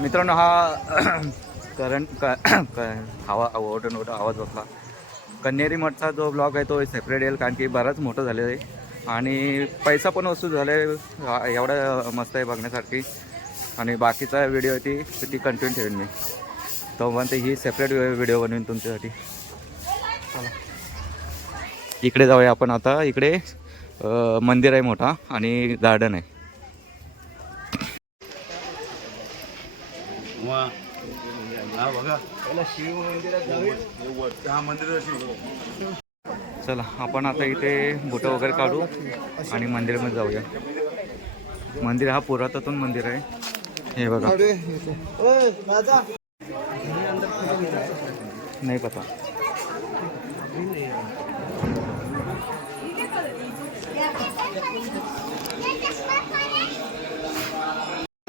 मित्रांनो हा करंट क- हवा ओट ओढ आवाज बसला. कन्हेरी मठचा जो ब्लॉग आहे तो सेपरेट येईल कारण की बराच मोठं झालेलं आहे. आणि पैसा पण वसूल झाला आहे मस्त आहे बघण्यासारखी. आणि बाकीचा व्हिडिओ आहे ती ती कंटिन्यू ठेवेन मी. तो म्हणते ही सेपरेट व्हिडिओ बनवेन तुमच्यासाठी. इकडे जाऊया आपण आता इकडे. मंदिर आहे मोठा आणि गार्डन आहे. चला आपण आता इथे बुटं वगैरे काढू आणि मंदिरामध्ये जाऊया. मंदिर हा पुरातत्व मंदिर आहे. हे बघा. नाही पता.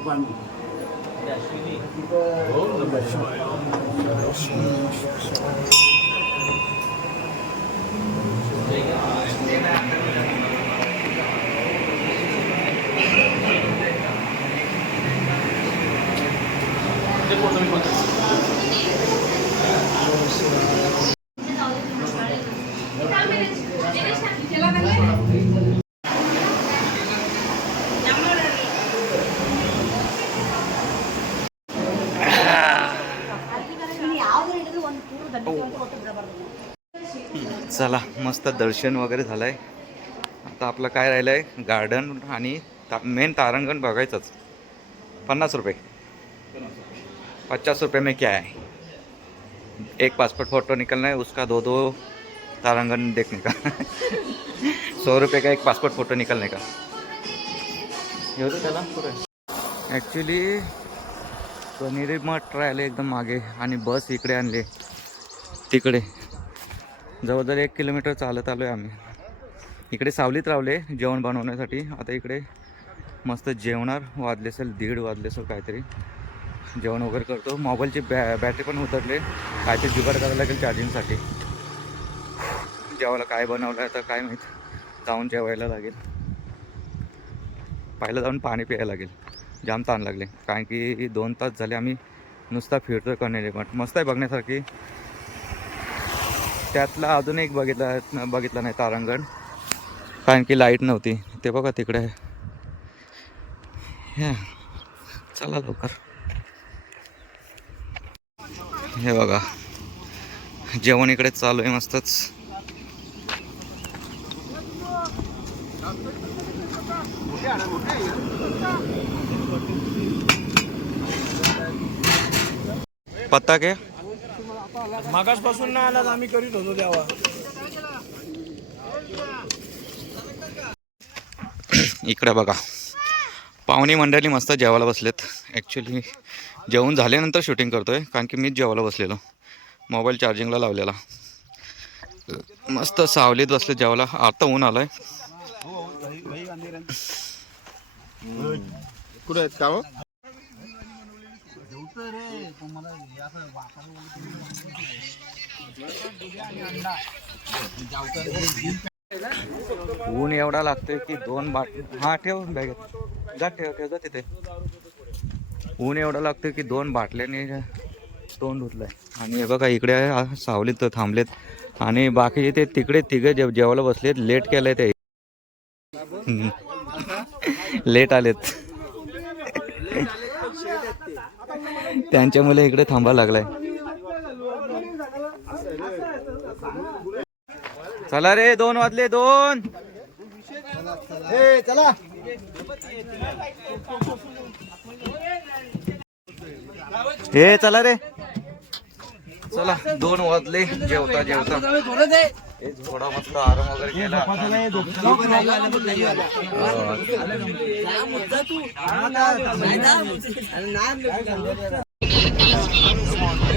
चला मस्त दर्शन वगैरे झालं आहे आता आपलं काय राहिलं आहे गार्डन आणि ता मेन तारांगण बघायचंच. पन्नास रुपये. पचास रुपये में क्या है? एक पासपोर्ट फ़ोटो निकलना है उसका दो दो तारांगण देखने का. सौ रुपये का एक पासपोर्ट फ़ोटो निकलने का. हे होतं त्याला ॲक्च्युली कनेरी मठ राहिले एकदम मागे. आणि बस इकडे आणली. तिकडे. जवळजवळ एक किलोमीटर चालत आलो आहे आम्ही. इकडे सावलीत रावले जेवण बनवण्यासाठी. आता इकडे मस्त जेवणार वाजले असेल दीड वाजले असेल काहीतरी. जेवण वगैरे करतो. मोबाईलची बॅ बॅटरी पण उतरले. काहीतरी जुगाड करायला लागेल चार्जिंगसाठी जेवायला काय बनवलं आहे तर काय माहीत. जाऊन जेवायला लागेल. पहिलं जाऊन पाणी प्यायला लागेल. जाम ताण लागले. कारण की दोन तास झाले आम्ही नुसता फिरतो कन्हेरी मठ मस्त आहे बघण्यासारखी. त्यातला अजून एक बघितला बघितला नाही तारांगण. कारण की लाइट नव्हती. ते बघा तिकडे. ह्या. चला लवकर. हे बघा. जेवण इकडे चालू आहे मस्तच. पत्ता काय? मागासपासून ना आला आम्ही करीत होतो तेव्हा इकडे बघा. पाहुणी मंडळी मस्त जेवायला बसलेत. ॲक्च्युली जेवण झाल्यानंतर शूटिंग करतोय कारण की मीच जेवायला बसलेलो. मोबाईल चार्जिंगला लावलेला. मस्त सावलीत बसले जेवायला. आता ऊन आलंय. कुठे आहेत का ऊन एवढा लागतोय की दोन बाट हा ठेव बॅगेत. जा ठेव ठेव जा तिथे. ऊन एवढा लागतोय की दोन बाटल्याने तोंड धुतलंय. आणि हे बघा इकडे सावलीत थांबलेत. आणि बाकीचे ते तिकडे तिघे जेव जेवायला बसलेत. लेट केलंय ते. लेट आलेत. त्यांच्या मुले इकडे थांबायला लागलाय. चला रे दोन वाजले दोन. हे चला. हे चला रे. चला दोन वाजले जेवता जेवता. थोडा मस्त आराम वगैरे केला.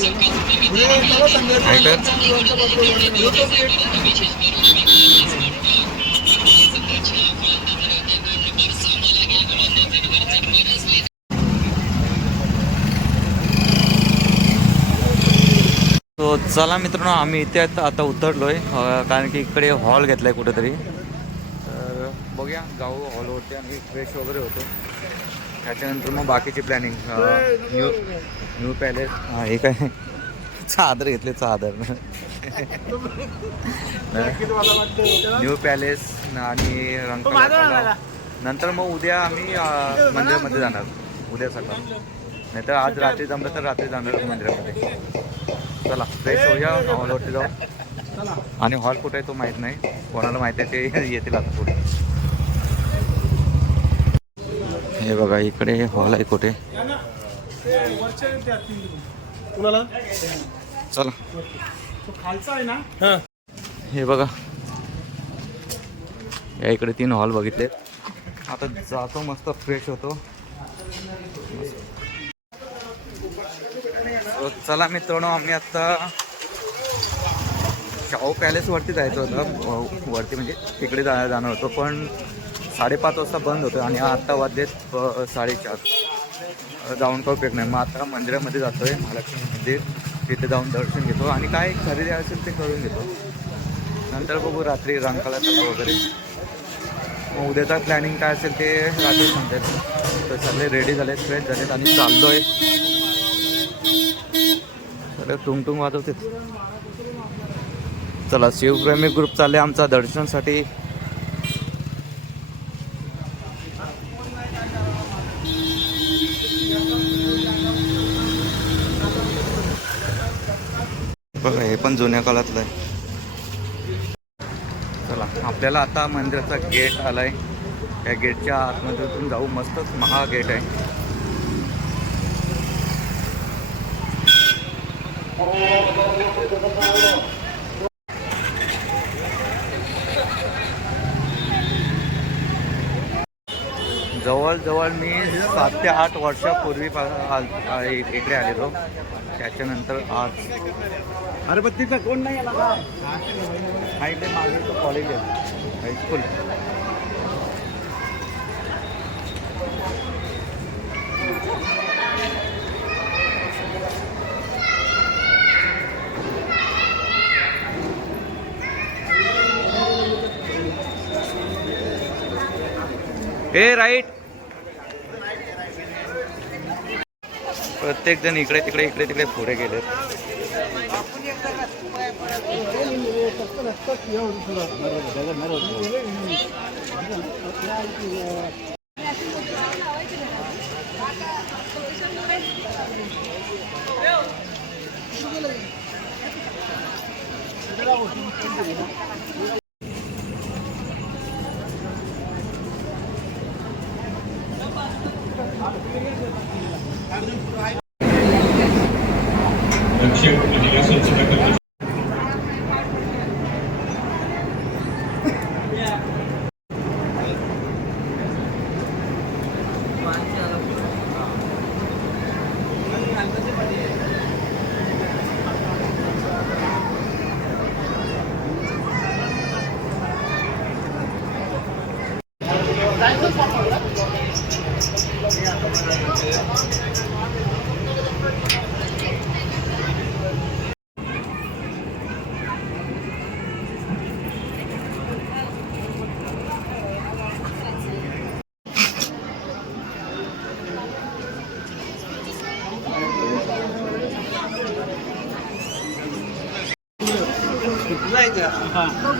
तो चला मित्रांनो आम्ही इथे आता उतरलो उतरलोय कारण की इकडे हॉल घेतलाय कुठेतरी. तर बघूया जाऊ हॉलवरती आणि फ्रेश वगैरे होतो. त्याच्यानंतर मग बाकीची प्लॅनिंग न्यू पॅलेस. हां हे काय? चादर घेतले चादर. न्यू पॅलेस आणि तलाव. नंतर मग उद्या आम्ही अं, मंदिरामध्ये जाणार. उद्या सकाळ. नाहीतर आज रात्री जमलं तर रात्री जाणार मंदिरामध्ये. चला फ्रेश होऊया हॉलवरती जाऊ. आणि हॉल कुठे आहे तो माहीत नाही. कोणाला माहिती आहे ते येतील आता पुढे. हे बघा इकडे हॉल आहे कुठे? कुणाला? चला. तो खालचा आहे ना? हे. बघा. या इकडे तीन हॉल बघितले. आता जातो मस्त फ्रेश होतो. चला मित्रांनो आम्ही आता शाहू पॅलेस वरती जायचं होतं. वरती म्हणजे तिकडे जा जाणार होतो. पण साडेपाच वाजता बंद होतं आणि आत्ता वाजलेत साडेचार. जाऊन काही उपयोग नाही मग आता मंदिरामध्ये जातोय महालक्ष्मी मंदिर. तिथे जाऊन दर्शन घेतो आणि काय खरेदी असेल ते करून घेतो. नंतर बघू रात्री रंकाला चला वगैरे. मग उद्याचा प्लॅनिंग काय असेल ते रात्री समजेल तर सगळे रेडी झाले फ्रेश झालेत आणि चाललोय. सगळे टुंगटुंग वाजवते चला शिवप्रेमी ग्रुप चालले आमचा दर्शनसाठी. पण जुन्या काळातलं आहे. चला आपल्याला आता मंदिराचा गेट आला आहे या गेटच्या आतमधून जाऊ. मस्तच महा गेट आहे. जवळजवळ मी सात ते आठ वर्षापूर्वी आ- इकडे आलेलो. त्याच्यानंतर आज अरे कोण नाही आला का हा मागे तो कॉलेज आहे. हायस्कूल ए राईट प्रत्येक जण इकडे तिकडे इकडे तिकडे पुढे गेले Всех интересуется, как это 啊。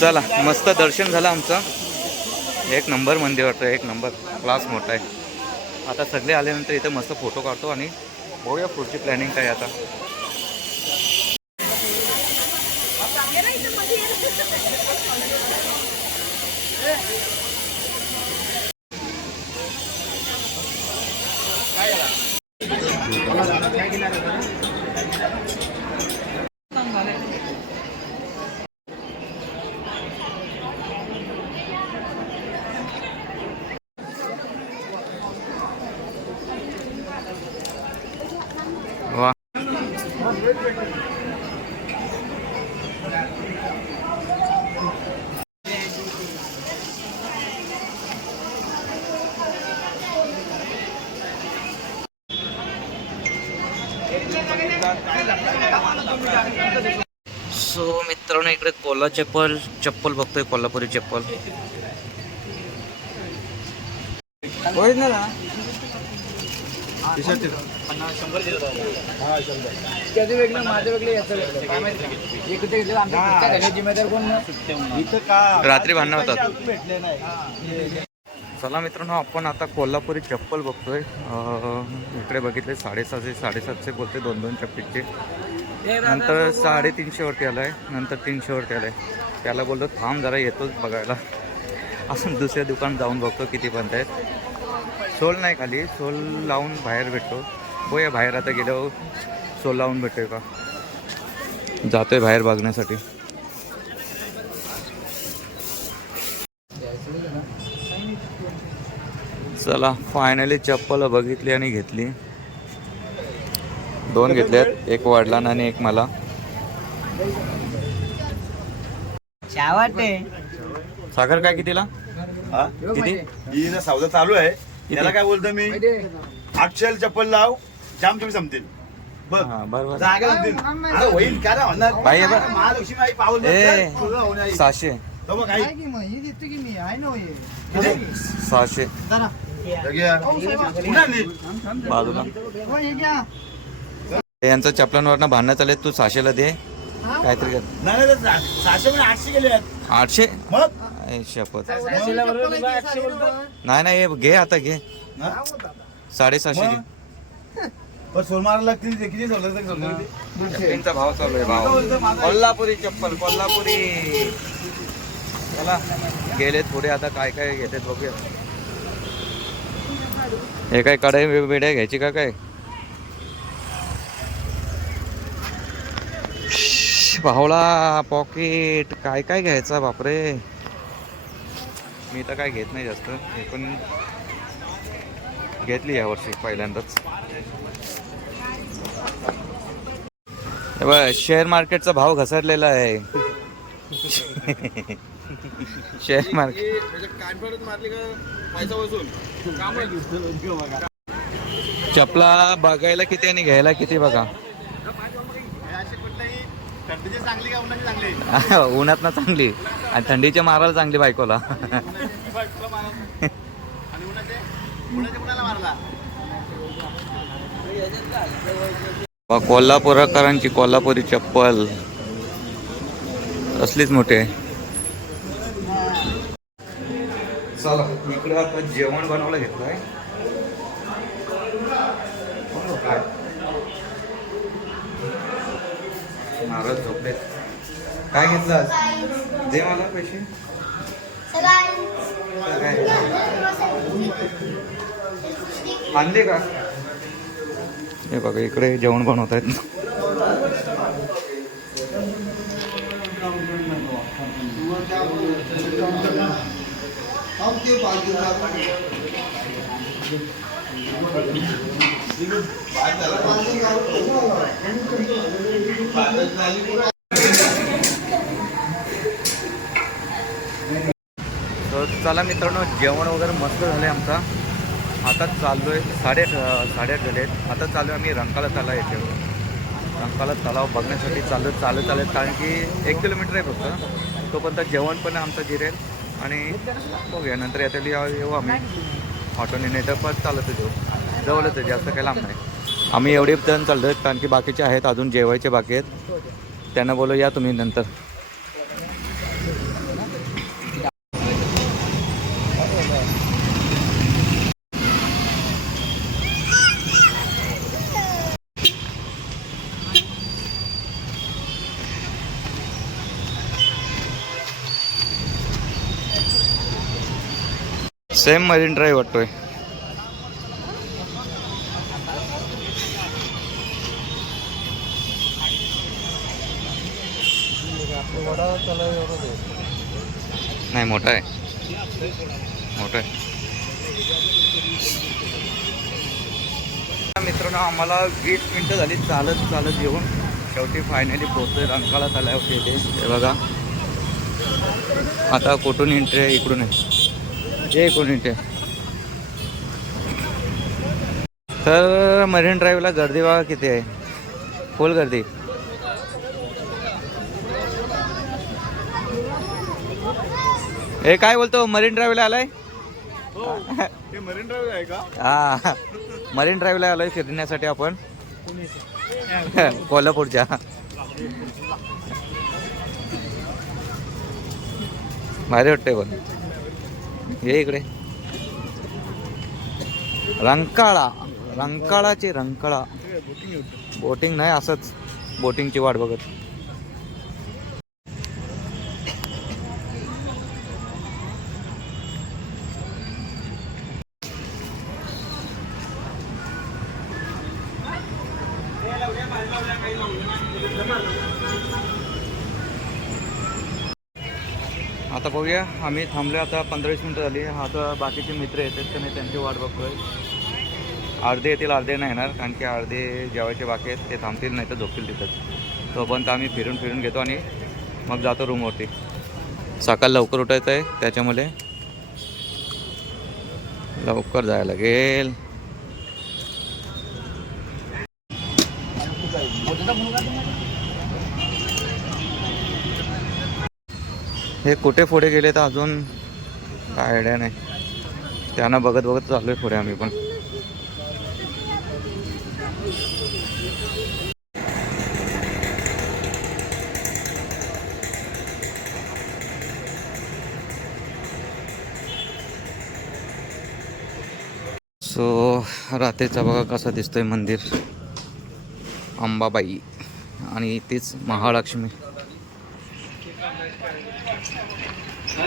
चला मस्त दर्शन झालं आमचं. एक नंबर मंदिर वाटतं एक नंबर. क्लास मोठा आहे. आता सगळे आल्यानंतर इथे मस्त फोटो काढतो आणि बघूया पुढची प्लॅनिंग काय आता. वा. सो मित्रांनो इकडे कोल्हा चप्पल चप्पल बघतोय कोल्हापुरी चप्पल. त्याचे वेगळं माझं वेगळं याचं वेगळं. काय माहिती? का? एक ते घेतलं, आमच्या पुढच्या घरात जिम्मेदार कोण ना? इथं का? रात्री भांडणं होतात. अजून भेटले नाही. चला मित्रांनो आपण आता कोल्हापुरी चप्पल बघतोय. इकडे बघितले साडेसहाशे साडेसातशे बोलते दोन दोन चप्पीचे नंतर साडेतीनशे वरती आलाय नंतर तीनशे वरती आलाय. त्याला बोलतो थांब जरा येतोच बघायला. अजून दुसऱ्या दुकान जाऊन बघतो किती बंद आहेत सोल नाही खाली सोल लावून बाहेर भेटतो. बघूया बाहेर आता गेलो. सोल लावून भेटतोय का? जातोय बाहेर बघण्यासाठी. चला फायनली चप्पल बघितली आणि घेतली. दोन घेतल्यात एक वडिलांना आणि एक मला. वाटते सागर काय कितीला? किती? ही ना सौदा चालू आहे. त्याला काय बोलतो मी? आठशे चप्पल लाव जाम तुम्ही संपतील बघ हा बरोबर. जागा संपतील अरे होईल काय बाई आहे बा. महालक्ष्मी आई पाऊल ए होणार. सहाशे तो बघ आई. किती? सहाशे जग्या. कुठं आणली? बाजूला. यांचं चपलांवरनं भांडणं चालेल तू सहाशेला दे. काहीतरी कर. नाही नाही, नाही, सहा- सहाशे म्हणजे आठशे गेले आहेत. आठशे? मग? आई शपथ. नाही नाही हे घे आता घे? साडेसहाशे? घे. पण लागतील ते किती? चप्पलींचा भाव चालू आहे भाव. कोल्हापुरी चप्पल कोल्हापुरी. चला गेले थोडे आता काय काय घेतात बघूया. हे काय कढई बिड्या घ्यायची का काय? भावला पॉकेट काय काय घ्यायचं बापरे? मी तर काय घेत नाही जास्त. मी पण घेतली यावर्षी पहिल्यांदाच. बघ शेअर मार्केटचा भाव घसरलेला आहे. शेअर मार्केट चपला बघायला किती आणि घ्यायला किती बघा थंडीची चांगली का उन्हाची चांगली उन्हात ना चांगली. आणि थंडीच्या मारायला चांगली बायकोला. कोल्हापूरकरांची कोल्हापुरी चप्पल. असलीच मोठी. चला इकडे आता जेवण बनवायला घेतलंय. नारद झोपलेत. काय घेतलं दे मला पैसे. काय आणले का? हे बघा इकडे जेवण बनवत आहेत. ना तर चला मित्रांनो जेवण वगैरे मस्त झालं आहे आमचा. आता चाललो आहे साडेआठ साडेआठ झाले आहेत आता चालू आहे आम्ही रंकाला तलाव येते रंकाला तलाव बघण्यासाठी चालत चालत चालत. कारण की एक किलोमीटर आहे फक्त. तोपर्यंत जेवण पण आमचं जिरेल आणि बघूया नंतर येते येऊ आम्ही. ऑटोने नाही तर परत चालत जाऊ जवळच आहे जास्त काही लांब नाही. आम्ही एवढे जण चाललो आहेत कारण की बाकीचे आहेत अजून जेवायचे बाकी आहेत. त्यांना बोलू या तुम्ही नंतर. सेम मरीन ड्राईव्ह वाटतोय. नाही मोठा आहे. मोठा आहे. मित्रांनो आम्हाला वीस मिनटं झाली. चालत चालत येऊन. शेवटी फायनली पोहोचतोय. रंकाळा तलाव इथे हे बघा. आता कुठून एंट्री आहे? इकडून आहे. हे इकडून एंट्री आहे. तर मरीन ड्राईव्हला गर्दी बघा किती आहे. फुल गर्दी. हे काय बोलतो? मरीन ड्राईव्हला आलाय? हे. मरीन ड्राईव्ह आहे का? हा. मरीन ड्राईव्हला आलोय फिरण्यासाठी आपण. कोल्हापूरच्या. भारी वाटतंय पण. ये इकडे. रंकाळा. रंकाळाची रंकाळा. बोटिंग नाही असंच. बोटिंगची वाट बघत. आता बघूया आम्ही थांबलो आता पंधरा वीस मिनटं झाली. आता बाकीचे मित्र येतात तर मी त्यांची वाट बघतोय. अर्धे येतील अर्धे नाही येणार कारण की अर्धे जेवायचे बाकी आहेत ते थांबतील नाही तर झोपतील तिथंच. तोपर्यंत आम्ही फिरून फिरून घेतो आणि मग जातो रूमवरती. सकाळ लवकर उठायचं आहे त्याच्यामुळे लवकर जायला लागेल. हे कुठे पुढे गेले तर अजून काय आयडिया नाही. त्यांना बघत बघत चाललोय पुढे आम्ही पण. सो रात्रीचा बघा कसा दिसतोय मंदिर. अंबाबाई आणि तीच महालक्ष्मी. अ,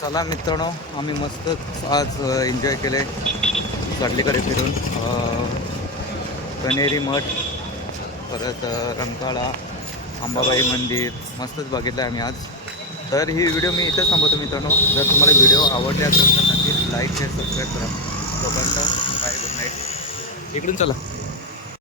चला मित्रांनो आम्ही मस्तच आज एन्जॉय केले. कडलीकडे फिरून. अ, कनेरी मठ. परत रंकाळा अंबाबाई मंदिर मस्तच बघितलं आहे आम्ही आज. तर ही व्हिडिओ मी इथंच थांबवतो मित्रांनो. जर तुम्हाला व्हिडिओ आवडले असेल तर नक्कीच लाईक शेअर सबस्क्राईब करा. लोकांचा बाय गुड नाईट इकडून चला.